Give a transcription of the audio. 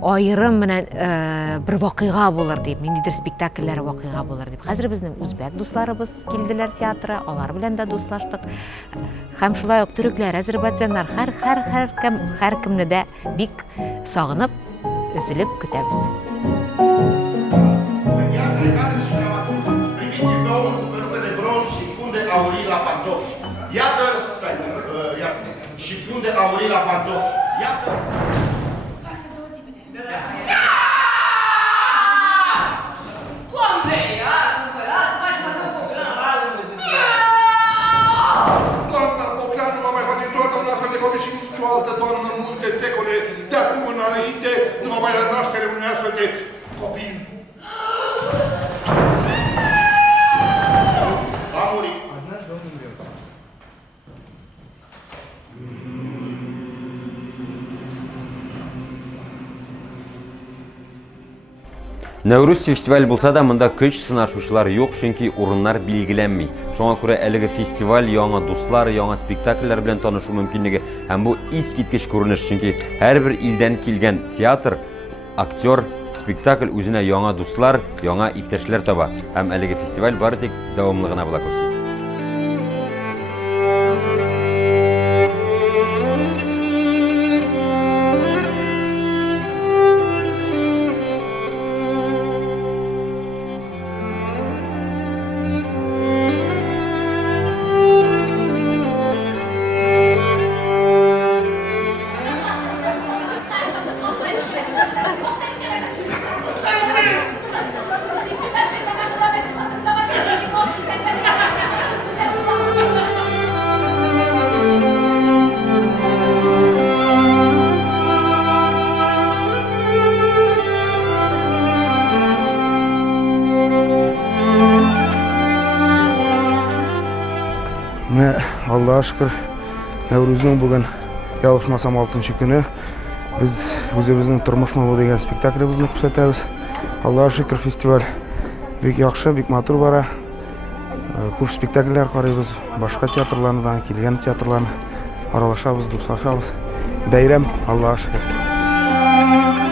айырым менен бир вакыйга болар деп, ниндидир спектакльлер вакыйга болар деп. Хәзер безнең үзбәк дусларыбыз килделәр театрга, алар белән дә дуслаштык. Һәм шулай ук төрекләр, азәрбайҗаннар, һәр кемне дә бик сагынып, üzülüp көтәбез. Doamnă, multe secole de acum înainte nu va mai la naștere unui astfel de copii. Va muri. Нәүрүз фестиваль булса да, монда көч сынашучылар юк, чөнки урыннар билгеләнми. Шуңа күрә әлеге фестиваль яңа дуслар, яңа спектакльләр белән танышу мөмкинлеге һәм бу искиткеч күренеш, чөнки һәрбер илдән килгән театр, актер, спектакль үзенә яңа дуслар, яңа иптәшләр таба. Һәм әлеге фестиваль бары тик дәвамлыгына була күрсен. Аллаға шүкір, Нәурүздің бүгін ялышмасам 6-ші күні біз өзіміздің тұрмыш мол деген спектаклімізді көрсетеміз. Аллаға шүкір, фестиваль бек яхшы, бек матур бара. Көп спектакльлер қарайбыз, башқа театрлардан келген театрларны аралашабыз, дуслашабыз. Бәйрәм, Аллаға шүкір.